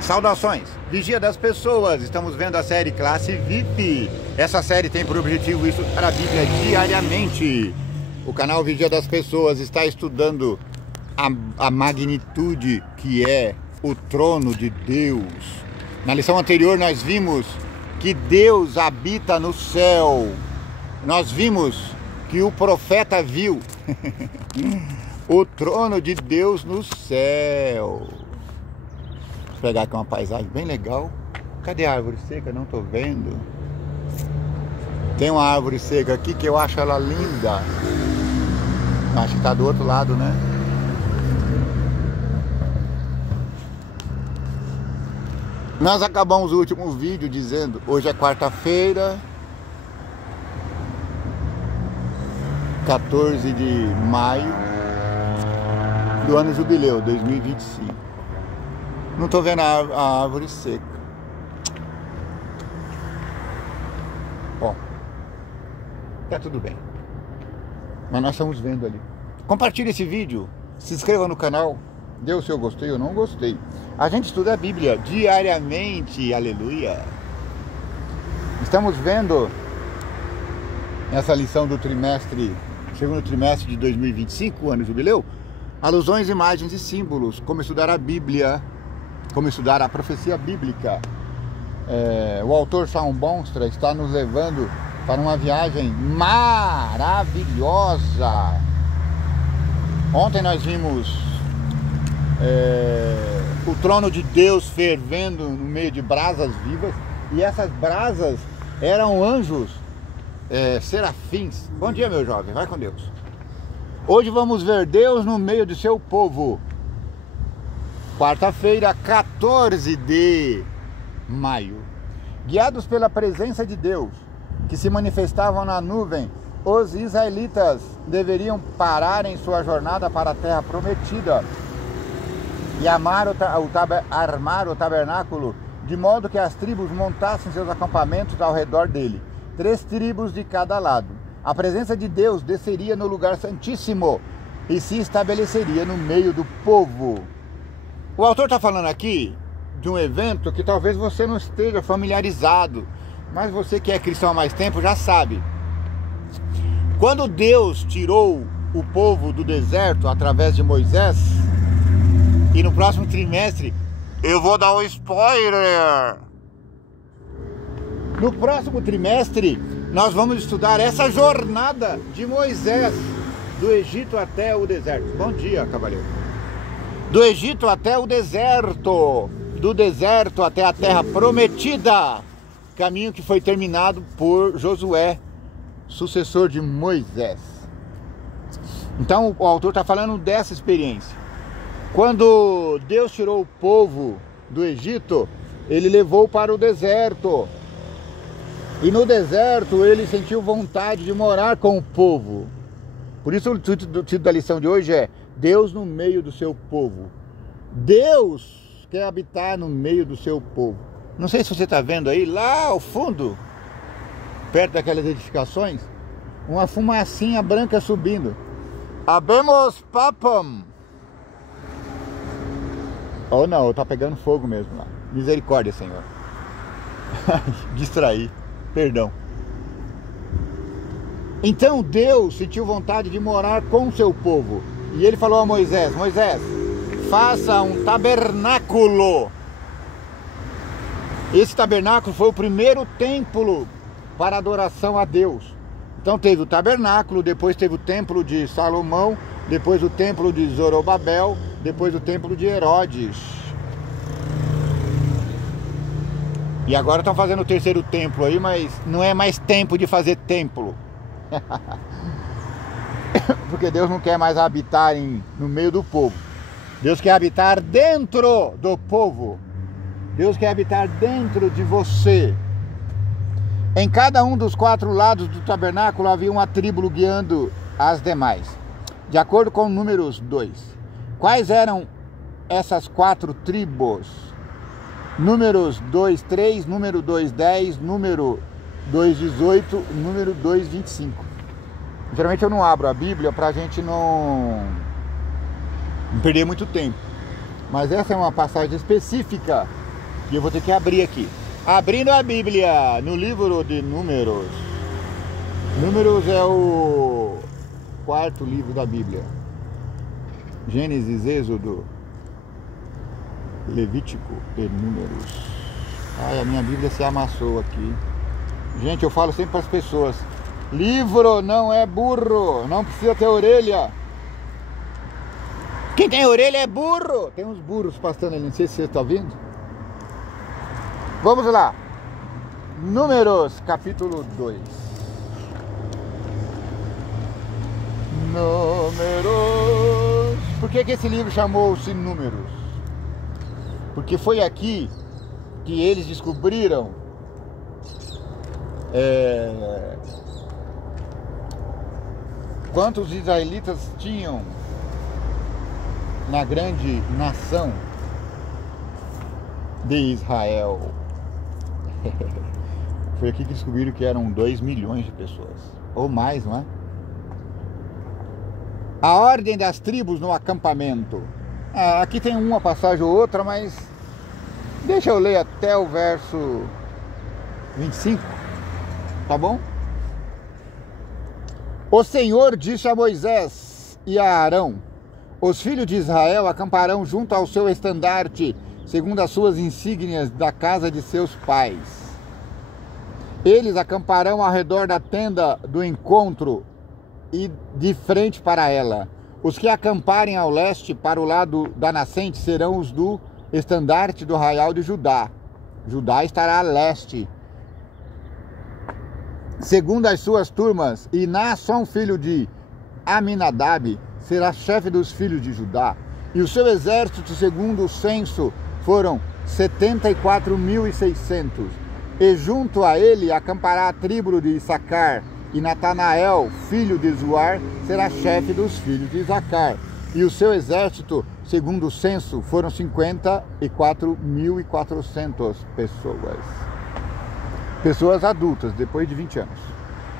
Saudações, Vigia das Pessoas, estamos vendo a série Classe VIP. Essa série tem por objetivo estudar a Bíblia diariamente. O canal Vigia das Pessoas está estudando a magnitude que é o trono de Deus. Na lição anterior nós vimos que Deus habita no céu. Nós vimos que o profeta viu o trono de Deus no céu. Vou pegar aqui uma paisagem bem legal. Cadê a árvore seca? Não estou vendo. Tem uma árvore seca aqui que eu acho ela linda. Acho que está do outro lado, né? Nós acabamos o último vídeo dizendo, hoje é quarta-feira, 14 de maio do ano jubileu, 2025. Não estou vendo a árvore seca. Ó, tá tudo bem. Mas nós estamos vendo ali. Compartilhe esse vídeo, se inscreva no canal, dê o seu gostei ou não gostei. A gente estuda a Bíblia diariamente, aleluia. Estamos vendo essa lição do segundo trimestre de 2025, ano jubileu, alusões, imagens e símbolos, como estudar a Bíblia, como estudar a profecia bíblica. O autor Shawn Bonstra está nos levando para uma viagem maravilhosa. Ontem nós vimos o trono de Deus fervendo no meio de brasas vivas, e essas brasas eram anjos, serafins. Bom dia, meu jovem, vai com Deus. Hoje vamos ver Deus no meio de seu povo. Quarta-feira, 14 de maio. Guiados pela presença de Deus, que se manifestavam na nuvem, os israelitas deveriam parar em sua jornada para a terra prometida e armar o tabernáculo, de modo que as tribos montassem seus acampamentos ao redor dele, 3 tribos de cada lado. A presença de Deus desceria no lugar santíssimo e se estabeleceria no meio do povo. O autor está falando aqui de um evento que talvez você não esteja familiarizado, mas você que é cristão há mais tempo já sabe. Quando Deus tirou o povo do deserto através de Moisés, e no próximo trimestre, eu vou dar um spoiler. No próximo trimestre, nós vamos estudar essa jornada de Moisés, do Egito até o deserto. Bom dia, cavaleiro. Do Egito até o deserto, do deserto até a terra prometida, caminho que foi terminado por Josué, sucessor de Moisés. Então o autor está falando dessa experiência. Quando Deus tirou o povo do Egito, ele levou para o deserto. E no deserto ele sentiu vontade de morar com o povo. Por isso o título da lição de hoje é Deus no meio do seu povo. Deus quer habitar no meio do seu povo. Não sei se você está vendo aí, lá ao fundo, perto daquelas edificações, uma fumacinha branca subindo. Abemos papam. Oh não, tá pegando fogo mesmo lá. Misericórdia, Senhor. Distraí, perdão. Então Deus sentiu vontade de morar com o seu povo. E ele falou a Moisés, Moisés, faça um tabernáculo. Esse tabernáculo foi o primeiro templo para adoração a Deus. Então teve o tabernáculo, depois teve o templo de Salomão, depois o templo de Zorobabel, depois o templo de Herodes. E agora estão fazendo o terceiro templo aí, mas não é mais tempo de fazer templo. Porque Deus não quer mais habitar no meio do povo. Deus quer habitar dentro do povo. Deus quer habitar dentro de você. Em cada um dos 4 lados do tabernáculo havia uma tribo guiando as demais, de acordo com Números 2. Quais eram essas 4 tribos? Números 2:3, número 2:10, número 2:18, número 2:25. Geralmente eu não abro a Bíblia para a gente não perder muito tempo. Mas essa é uma passagem específica E eu vou ter que abrir aqui. Abrindo a Bíblia no livro de Números. Números é o quarto livro da Bíblia. Gênesis, Êxodo, Levítico e Números. Ai, a minha Bíblia se amassou aqui. Gente, eu falo sempre para as pessoas: livro não é burro, não precisa ter orelha. Quem tem orelha é burro. Tem uns burros passando ali, não sei se você está ouvindo. Vamos lá. Números, capítulo 2. Números. Por que esse livro chamou-se Números? Porque foi aqui que eles descobriram quantos israelitas tinham na grande nação de Israel. Foi aqui que descobriram que eram 2 milhões de pessoas, ou mais, não é? A ordem das tribos no acampamento. Aqui tem uma passagem ou outra, mas deixa eu ler até o verso 25, tá bom? O Senhor disse a Moisés e a Arão: os filhos de Israel acamparão junto ao seu estandarte, segundo as suas insígnias da casa de seus pais. Eles acamparão ao redor da tenda do encontro e de frente para ela. Os que acamparem ao leste, para o lado da nascente, serão os do estandarte do arraial de Judá. Judá estará a leste, segundo as suas turmas. E Naasson, filho de Aminadab, será chefe dos filhos de Judá. E o seu exército, segundo o censo, foram 74.600. E junto a ele acampará a tribo de Issacar. E Natanael, filho de Zuar, será chefe dos filhos de Issacar. E o seu exército, segundo o censo, foram 54.400 pessoas. Pessoas adultas, depois de 20 anos.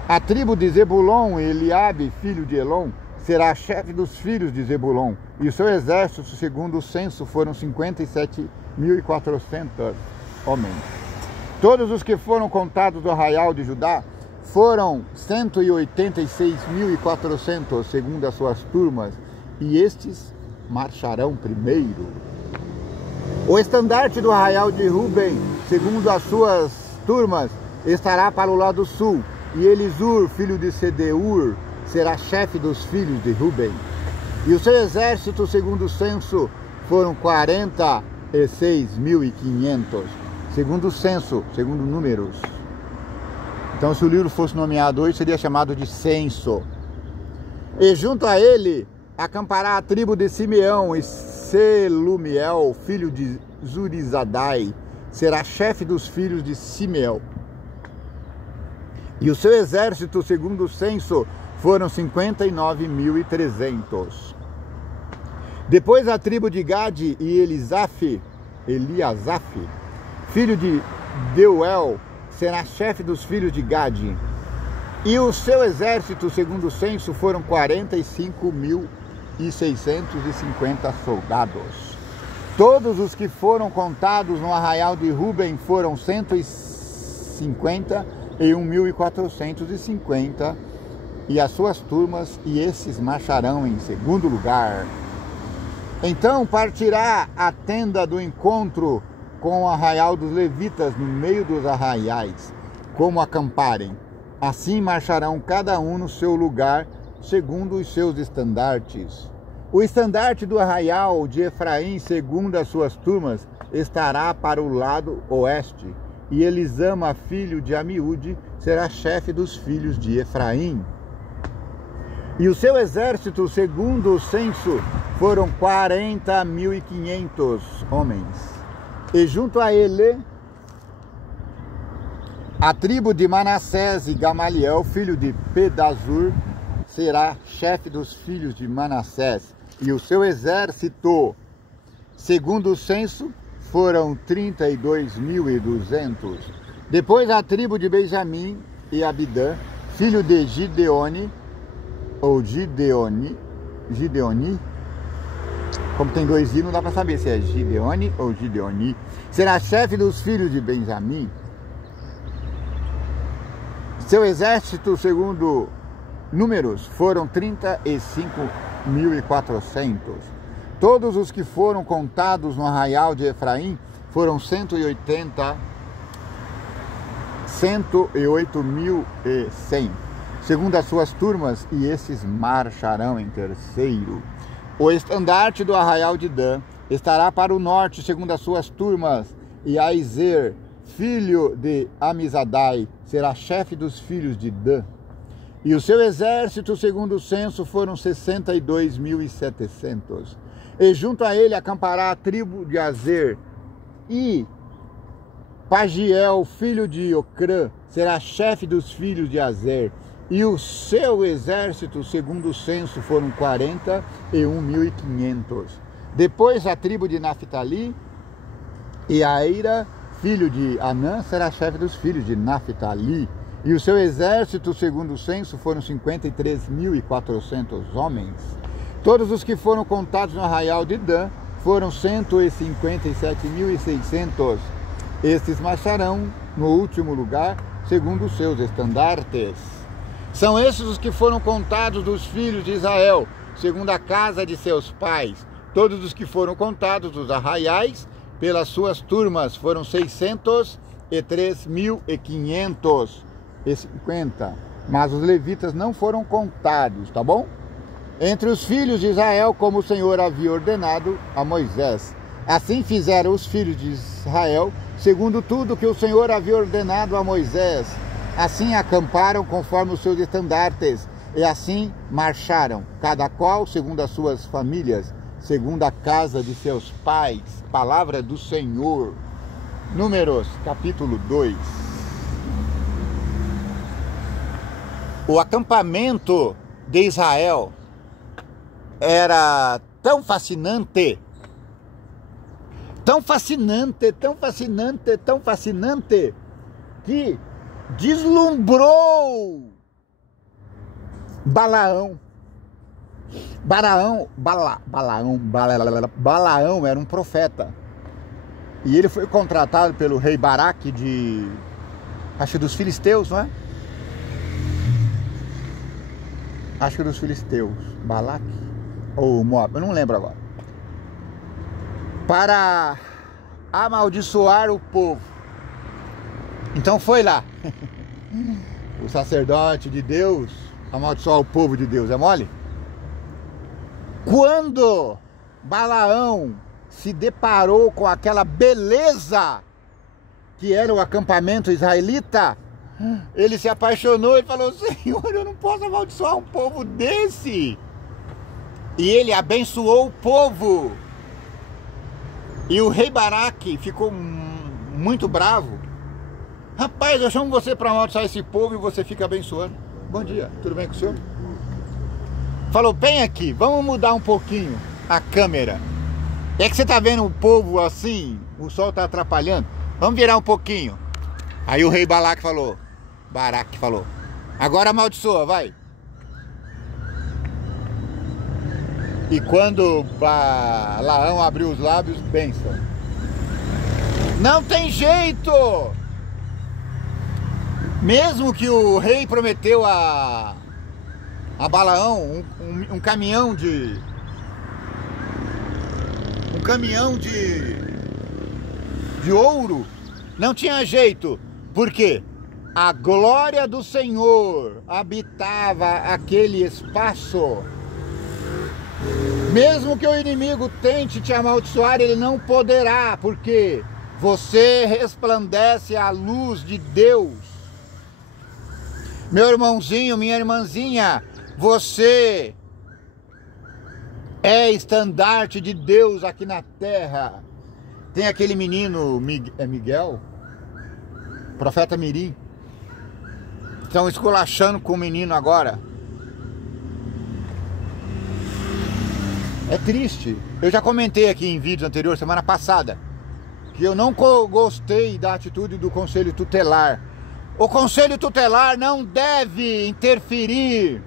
A tribo de Zebulon, Eliabe, filho de Elon, será chefe dos filhos de Zebulon. E o seu exército, segundo o censo, foram 57.400 homens. Todos os que foram contados do arraial de Judá foram 186.400, segundo as suas turmas, e estes marcharão primeiro. O estandarte do arraial de Ruben, segundo as suas turmas, estará para o lado sul, e Elisur, filho de Sedeur, será chefe dos filhos de Ruben. E o seu exército, segundo o censo, foram 46.500, segundo o censo, segundo Números. Então, se o livro fosse nomeado hoje, seria chamado de censo. E junto a ele acampará a tribo de Simeão, e Selumiel, filho de Zurizadai, será chefe dos filhos de Simeão. E o seu exército, segundo o censo, foram 59.300. Depois a tribo de Gade e Eliasaf, filho de Deuel, será chefe dos filhos de Gade. E o seu exército, segundo o censo, foram 45.650 soldados. Todos os que foram contados no arraial de Ruben foram 151.450, e as suas turmas, e esses marcharão em segundo lugar. Então partirá a tenda do encontro com o arraial dos levitas no meio dos arraiais, como acamparem. Assim marcharão cada um no seu lugar, segundo os seus estandartes. O estandarte do arraial de Efraim, segundo as suas turmas, estará para o lado oeste. E Elisama, filho de Amiúde, será chefe dos filhos de Efraim. E o seu exército, segundo o censo, foram 40.500 homens. E junto a ele, a tribo de Manassés, e Gamaliel, filho de Pedazur, será chefe dos filhos de Manassés. E o seu exército, segundo o censo, foram 32.200. Depois a tribo de Benjamim e Abidã, filho de Gideoni, Como tem dois i, não dá para saber se é Gideone ou Gideoni. Será chefe dos filhos de Benjamim. Seu exército, segundo números, foram 35.400. Todos os que foram contados no arraial de Efraim foram 108.100, segundo as suas turmas, e esses marcharão em terceiro. O estandarte do arraial de Dan estará para o norte, segundo as suas turmas, e Aizer, filho de Amizadai, será chefe dos filhos de Dan. E o seu exército, segundo o censo, foram 62.700. E junto a ele acampará a tribo de Azer, e Pagiel, filho de Ocrã, será chefe dos filhos de Azer. E o seu exército, segundo o censo, foram 41.500. Depois a tribo de Naphtali, e Aira, filho de Anã, será chefe dos filhos de Naphtali. E o seu exército, segundo o censo, foram 53.400 homens. Todos os que foram contados no arraial de Dan foram 157.600. Estes marcharão no último lugar, segundo os seus estandartes. São esses os que foram contados dos filhos de Israel, segundo a casa de seus pais. Todos os que foram contados dos arraiais, pelas suas turmas, foram 603.550. Mas os levitas não foram contados, tá bom? Entre os filhos de Israel, como o Senhor havia ordenado a Moisés. Assim fizeram os filhos de Israel, segundo tudo que o Senhor havia ordenado a Moisés. Assim acamparam conforme os seus estandartes, e assim marcharam, cada qual segundo as suas famílias, segundo a casa de seus pais. Palavra do Senhor. Números, capítulo 2. O acampamento de Israel era tão fascinante, tão fascinante, tão fascinante, tão fascinante, que deslumbrou Balaão. Balaão era um profeta. E ele foi contratado pelo rei Baraque de, acho que dos filisteus, não é? Acho que dos filisteus, Balaque ou Moab, eu não lembro agora. Para amaldiçoar o povo. Então foi lá. O sacerdote de Deus amaldiçoar o povo de Deus, é mole? Quando Balaão se deparou com aquela beleza que era o acampamento israelita, ele se apaixonou e falou: Senhor, eu não posso amaldiçoar um povo desse. E ele abençoou o povo. E o rei Baraque ficou muito bravo. Rapaz, eu chamo você para amaldiçoar esse povo e você fica abençoando. Bom dia, tudo bem com o senhor? Falou: bem aqui, vamos mudar um pouquinho a câmera. É que você tá vendo o povo assim, o sol tá atrapalhando. Vamos virar um pouquinho. Aí o rei Baraque falou, agora amaldiçoa, vai. E quando Balaão abriu os lábios, bênção. Não tem jeito! Mesmo que o rei prometeu a Balaão um caminhão de ouro, não tinha jeito. Por quê? A glória do Senhor habitava aquele espaço. Mesmo que o inimigo tente te amaldiçoar, ele não poderá, porque você resplandece a luz de Deus. Meu irmãozinho, minha irmãzinha, você é estandarte de Deus aqui na terra. Tem aquele menino, Miguel? Profeta Mirim. Estão esculachando com o menino agora. É triste. Eu já comentei aqui em vídeos anteriores, semana passada, que eu não gostei da atitude do Conselho Tutelar. O Conselho Tutelar não deve interferir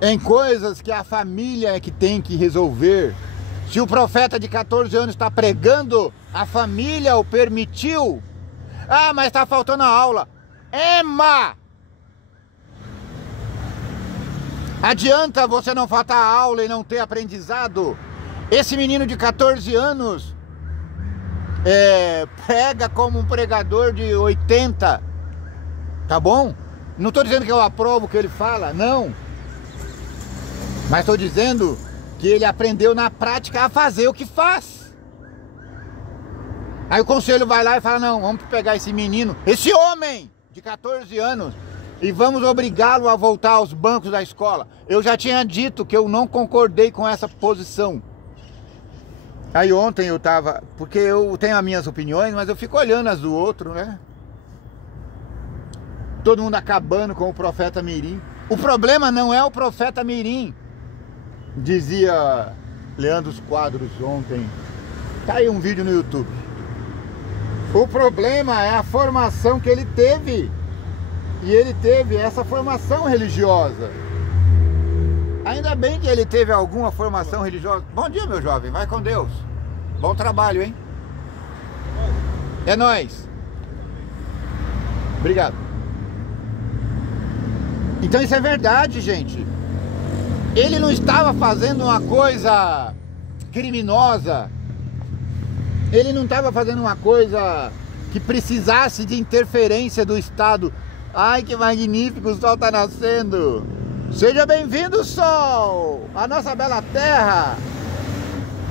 em coisas que a família é que tem que resolver. Se o profeta de 14 anos está pregando, a família o permitiu. Ah, mas está faltando a aula. Ema! Adianta você não faltar a aula e não ter aprendizado? Esse menino de 14 anos prega como um pregador de 80. Tá bom? Não estou dizendo que eu aprovo o que ele fala, não. Mas estou dizendo que ele aprendeu na prática a fazer o que faz. Aí o conselho vai lá e fala, não, vamos pegar esse menino, esse homem de 14 anos, e vamos obrigá-lo a voltar aos bancos da escola. Eu já tinha dito que eu não concordei com essa posição. Aí ontem eu tava, porque eu tenho as minhas opiniões, mas eu fico olhando as do outro, né? Todo mundo acabando com o profeta Mirim. O problema não é o profeta Mirim, dizia Leandro Quadros ontem. Tá aí um vídeo no YouTube. O problema é a formação que ele teve. E ele teve essa formação religiosa. Ainda bem que ele teve alguma formação religiosa. Bom dia, meu jovem, vai com Deus. Bom trabalho, hein? É nóis. Obrigado. Então isso é verdade, gente. Ele não estava fazendo uma coisa criminosa. Ele não estava fazendo uma coisa que precisasse de interferência do Estado. Ai, que magnífico, o sol está nascendo. Seja bem-vindo, sol, à nossa bela terra.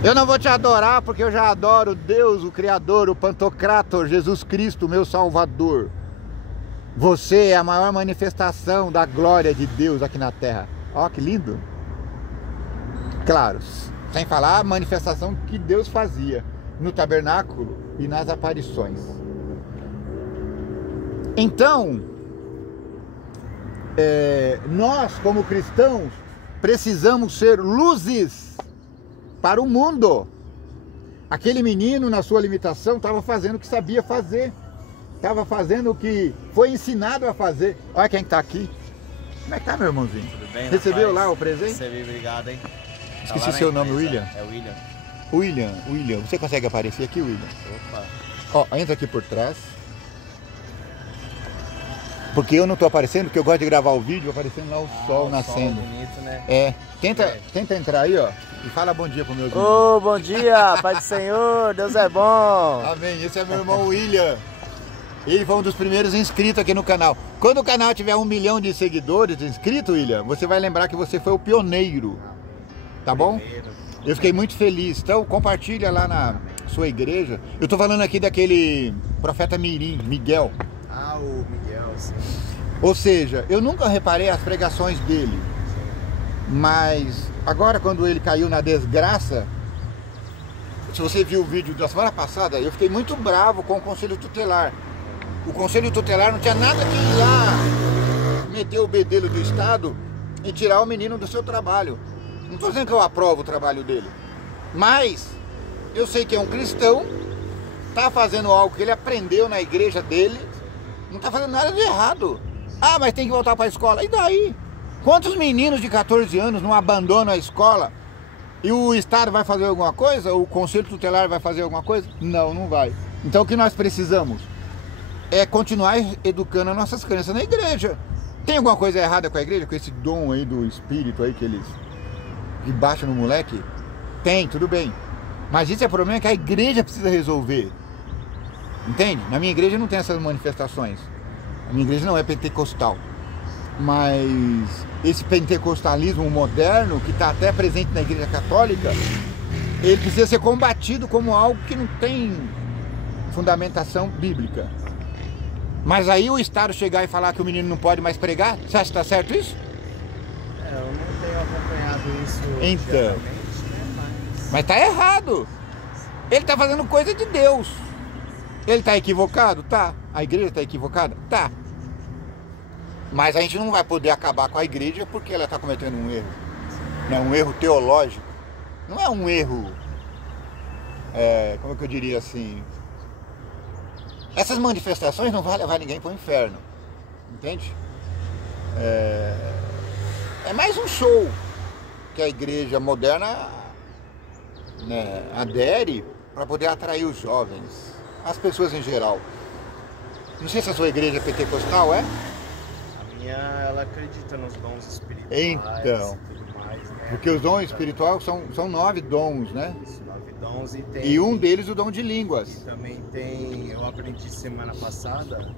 Eu não vou te adorar porque eu já adoro Deus, o Criador, o Pantocrator, Jesus Cristo, meu Salvador. Você é a maior manifestação da glória de Deus aqui na terra. Ó, que lindo. Claro, sem falar a manifestação que Deus fazia no tabernáculo e nas aparições. Então, nós como cristãos precisamos ser luzes para o mundo. Aquele menino, na sua limitação, estava fazendo o que sabia fazer. Estava fazendo o que foi ensinado a fazer. Olha quem está aqui. Como é que tá, meu irmãozinho? Tudo bem, recebeu rapaz? lá o presente? Recebi, obrigado, hein? Esqueci seu nome, William? É William. William. Você consegue aparecer aqui, William? Opa. Ó, entra aqui por trás. Porque eu não estou aparecendo, porque eu gosto de gravar o vídeo aparecendo lá o sol nascendo. Sol bonito, né? Tenta entrar aí, ó, e fala bom dia pro meu irmão. Ô, bom dia, Pai do Senhor, Deus é bom. Amém, esse é meu irmão William. Ele foi um dos primeiros inscritos aqui no canal. Quando o canal tiver 1 milhão de seguidores inscritos, William, você vai lembrar que você foi o pioneiro. Tá bom? Eu fiquei muito feliz. Então compartilha lá na sua igreja. Eu tô falando aqui daquele profeta Mirim, Miguel. Ah, o Miguel, sim. Ou seja, eu nunca reparei as pregações dele. Mas agora quando ele caiu na desgraça, se você viu o vídeo da semana passada, eu fiquei muito bravo com o Conselho Tutelar. O Conselho Tutelar não tinha nada que ir lá meter o bedelho do Estado e tirar o menino do seu trabalho. Não estou dizendo que eu aprovo o trabalho dele, mas eu sei que é um cristão, está fazendo algo que ele aprendeu na igreja dele, não está fazendo nada de errado. Ah, mas tem que voltar para a escola. E daí? Quantos meninos de 14 anos não abandonam a escola e o Estado vai fazer alguma coisa? O Conselho Tutelar vai fazer alguma coisa? Não, não vai. Então o que nós precisamos é continuar educando as nossas crianças na igreja. Tem alguma coisa errada com a igreja? Com esse dom aí do Espírito aí que eles baixam no moleque? Tem, tudo bem. Mas isso é problema que a igreja precisa resolver. Entende? Na minha igreja não tem essas manifestações. A minha igreja não é pentecostal. Mas esse pentecostalismo moderno, que está até presente na igreja católica, ele precisa ser combatido como algo que não tem fundamentação bíblica. Mas aí o Estado chegar e falar que o menino não pode mais pregar, você acha que está certo isso? Eu não tenho acompanhado isso. Então, mas está errado. Ele está fazendo coisa de Deus. Ele está equivocado? Tá. A igreja está equivocada? Tá. Mas a gente não vai poder acabar com a igreja porque ela está cometendo um erro. Não é um erro teológico. Não é um erro, como é que eu diria assim? Essas manifestações não vão levar ninguém para o inferno. Entende? é mais um show que a igreja moderna, né, adere para poder atrair os jovens, as pessoas em geral. Não sei se a sua igreja é pentecostal, é? A minha, ela acredita nos dons espirituais. Então, e tudo mais, né? porque os dons espirituais são 9 dons, né? Isso, 9 dons E um deles o dom de línguas. Também tem, eu aprendi semana passada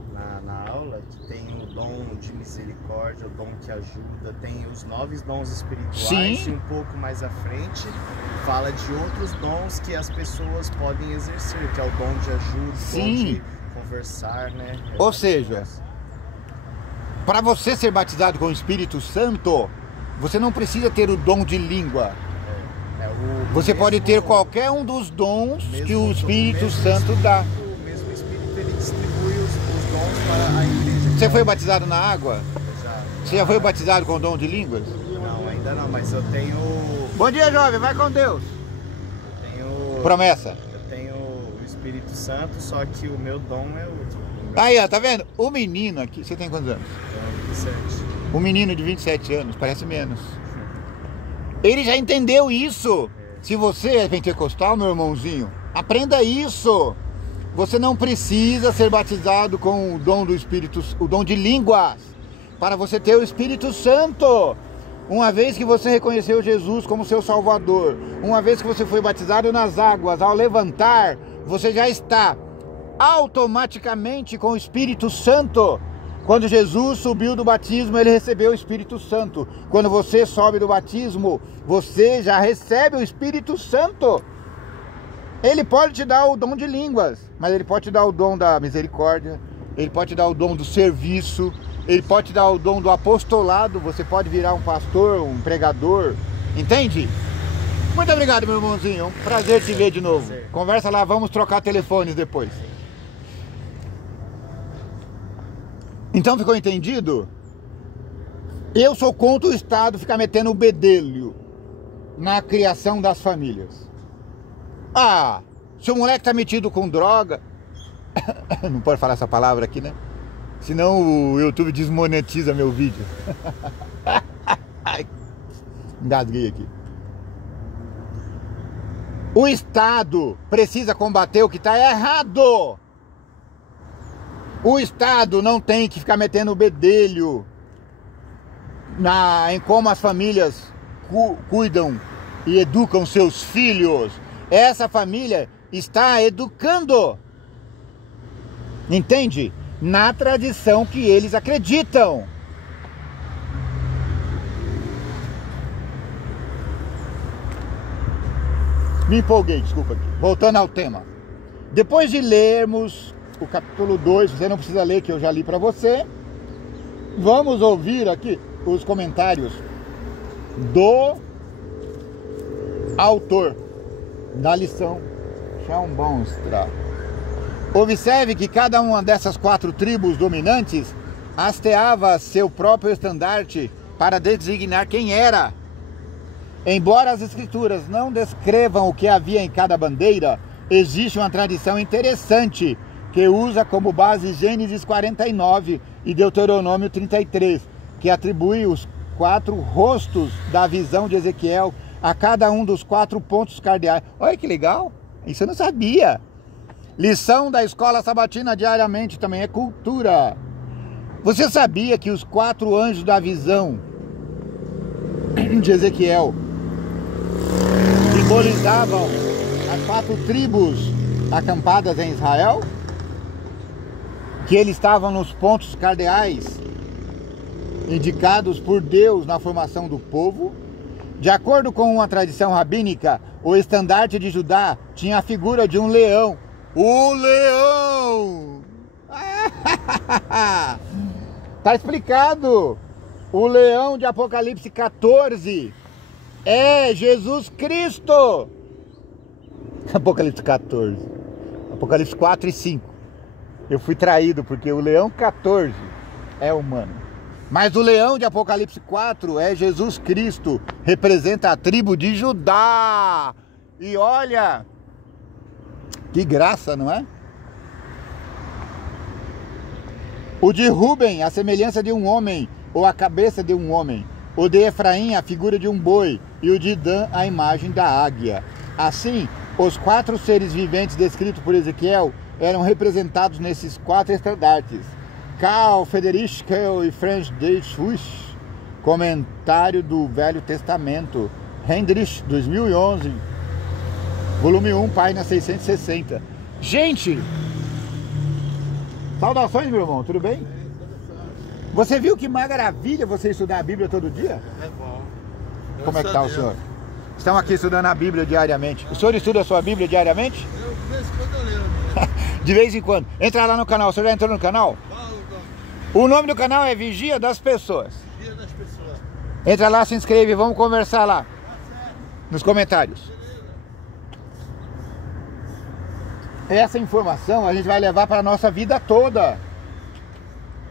na aula, que tem o dom de misericórdia, o dom que ajuda, tem os 9 dons espirituais. Sim. E um pouco mais à frente fala de outros dons que as pessoas podem exercer, que é o dom de ajuda, o dom de conversar, né? Ou seja, para você ser batizado com o Espírito Santo, você não precisa ter o dom de língua. Você pode ter qualquer um dos dons que o Espírito Santo dá. O mesmo Espírito, ele distribui os dons para a igreja. Você foi batizado na água? Já. Você já foi batizado com o dom de línguas? Não, ainda não, mas eu tenho... Bom dia, jovem, vai com Deus. Eu tenho... Promessa. Eu tenho o Espírito Santo, só que o meu dom é outro. Aí, ó, tá vendo? O menino aqui, você tem quantos anos? Eu tenho 27. O menino de 27 anos, parece menos. Ele já entendeu isso. Se você é pentecostal, meu irmãozinho, aprenda isso. Você não precisa ser batizado com o dom do Espírito, o dom de línguas, para você ter o Espírito Santo. Uma vez que você reconheceu Jesus como seu Salvador, uma vez que você foi batizado nas águas, ao levantar, você já está automaticamente com o Espírito Santo. Quando Jesus subiu do batismo, ele recebeu o Espírito Santo. Quando você sobe do batismo, você já recebe o Espírito Santo. Ele pode te dar o dom de línguas, mas ele pode te dar o dom da misericórdia, ele pode te dar o dom do serviço, ele pode te dar o dom do apostolado. Você pode virar um pastor, um pregador, entende? Muito obrigado, meu irmãozinho, um prazer te ver de novo. Conversa lá, vamos trocar telefones depois. Então ficou entendido? Eu sou contra o Estado ficar metendo o bedelho na criação das famílias. Ah, se o moleque tá metido com droga... Não pode falar essa palavra aqui, né? Senão o YouTube desmonetiza meu vídeo. Engasguei aqui. O Estado precisa combater o que está errado. O Estado não tem que ficar metendo o bedelho em como as famílias cuidam e educam seus filhos. Essa família está educando, entende? Na tradição que eles acreditam. Me empolguei, desculpa aqui. Voltando ao tema. Depois de lermos o capítulo 2, você não precisa ler, que eu já li para você. Vamos ouvir aqui os comentários do autor da lição. Monstra. Observe que cada uma dessas 4 tribos dominantes hasteava seu próprio estandarte para designar quem era. Embora as escrituras não descrevam o que havia em cada bandeira, existe uma tradição interessante que usa como base Gênesis 49 e Deuteronômio 33, que atribui os 4 rostos da visão de Ezequiel a cada um dos 4 pontos cardeais. Olha que legal, isso eu não sabia. Lição da escola sabatina diariamente também é cultura. Você sabia que os 4 anjos da visão de Ezequiel simbolizavam as 4 tribos acampadas em Israel? Que eles estavam nos pontos cardeais indicados por Deus na formação do povo? De acordo com uma tradição rabínica, o estandarte de Judá tinha a figura de um leão. O leão! Tá explicado! O leão de Apocalipse 14 é Jesus Cristo! Apocalipse 14, Apocalipse 4 e 5. Eu fui traído porque o leão 14 é humano. Mas o leão de Apocalipse 4 é Jesus Cristo, representa a tribo de Judá. E olha, que graça, não é? O de Rubem, a semelhança de um homem, ou a cabeça de um homem. o de Efraim a figura de um boi, e o de Dan a imagem da águia. Assim, os 4 seres viventes descritos por Ezequiel eram representados nesses 4 estandartes. Carl Friedrich Kehl e Franz Dietrich, comentário do Velho Testamento, Hendrich, 2011, volume 1, página 660. Gente, saudações, meu irmão, tudo bem? Você viu que maravilha você estudar a Bíblia todo dia? É bom. Como é que está o senhor? Estamos aqui estudando a Bíblia diariamente. O senhor estuda a sua Bíblia diariamente? Eu, de vez em quando eu leio. De vez em quando. Entra lá no canal. O senhor já entrou no canal? O nome do canal é Vigia das Pessoas. Vigia das Pessoas. Entra lá, se inscreve, vamos conversar lá. Nos comentários. Essa informação a gente vai levar para a nossa vida toda.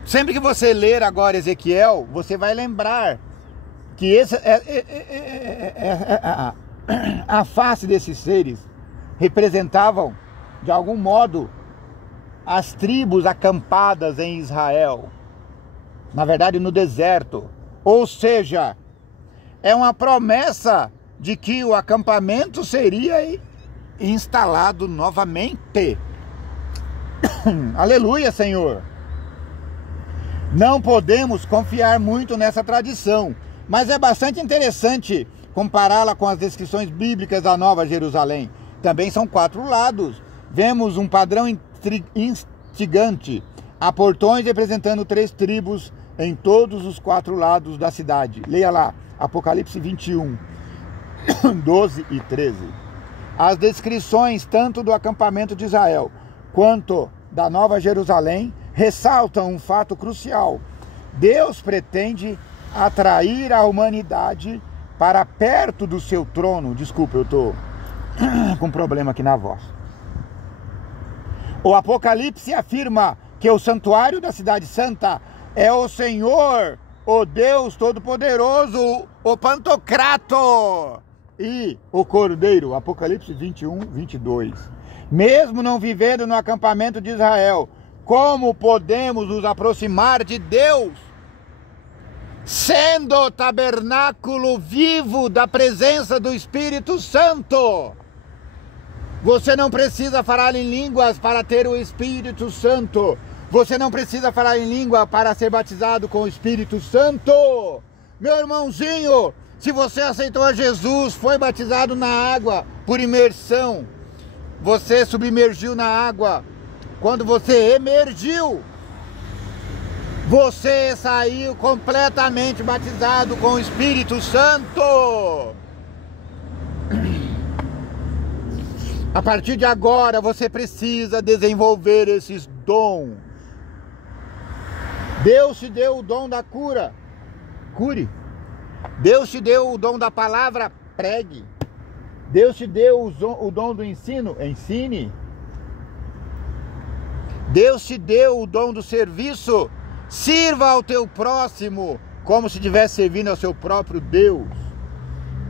Sempre que você ler agora Ezequiel, você vai lembrar que a face desses seres representavam, de algum modo, as tribos acampadas em Israel. Na verdade, no deserto. Ou seja, é uma promessa de que o acampamento seria instalado novamente. Aleluia, Senhor! Não podemos confiar muito nessa tradição, mas é bastante interessante compará-la com as descrições bíblicas da Nova Jerusalém. Também são 4 lados. Vemos um padrão instigante. Há portões representando 3 tribos em todos os 4 lados da cidade. Leia lá, Apocalipse 21, 12 e 13. As descrições tanto do acampamento de Israel quanto da Nova Jerusalém ressaltam um fato crucial. Deus pretende atrair a humanidade para perto do seu trono. Desculpa, eu estou com um problema aqui na voz. O Apocalipse afirma que o santuário da cidade santa é o Senhor, o Deus Todo-Poderoso, o Pantocrator e o Cordeiro. Apocalipse 21, 22. Mesmo não vivendo no acampamento de Israel, como podemos nos aproximar de Deus? Sendo o tabernáculo vivo da presença do Espírito Santo. Você não precisa falar em línguas para ter o Espírito Santo. Você não precisa falar em língua para ser batizado com o Espírito Santo. Meu irmãozinho, se você aceitou a Jesus, foi batizado na água por imersão, você submergiu na água. Quando você emergiu, você saiu completamente batizado com o Espírito Santo. A partir de agora, você precisa desenvolver esses dons. Deus te deu o dom da cura. Cure. Deus te deu o dom da palavra. Pregue. Deus te deu o dom do ensino. Ensine. Deus te deu o dom do serviço. Sirva ao teu próximo como se estivesse servindo ao seu próprio Deus.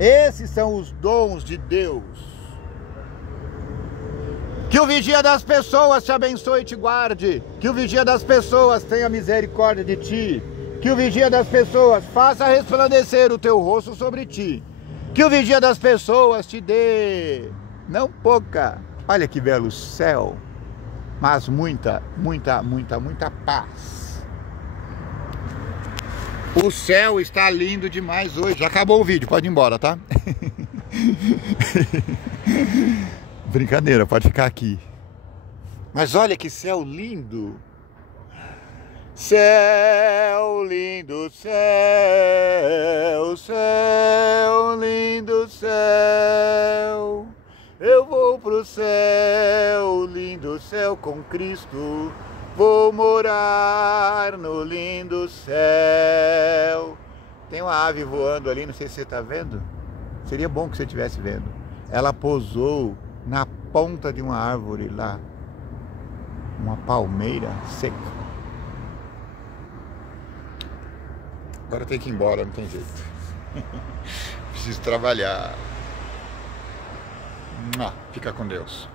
Esses são os dons de Deus. Que o vigia das pessoas te abençoe e te guarde. Que o vigia das pessoas tenha misericórdia de ti. Que o vigia das pessoas faça resplandecer o teu rosto sobre ti. Que o vigia das pessoas te dê, não pouca, olha que belo céu, mas muita, muita, muita, muita paz. O céu está lindo demais hoje. Já acabou o vídeo, pode ir embora, tá? Brincadeira, pode ficar aqui. Mas olha que céu lindo. Céu lindo, céu, céu lindo, céu. Eu vou pro céu, lindo céu com Cristo. Vou morar no lindo céu. Tem uma ave voando ali, não sei se você está vendo. Seria bom que você estivesse vendo. Ela pousou na ponta de uma árvore lá. Uma palmeira seca. Agora tem que ir embora, não tem jeito. Preciso trabalhar. Fica com Deus.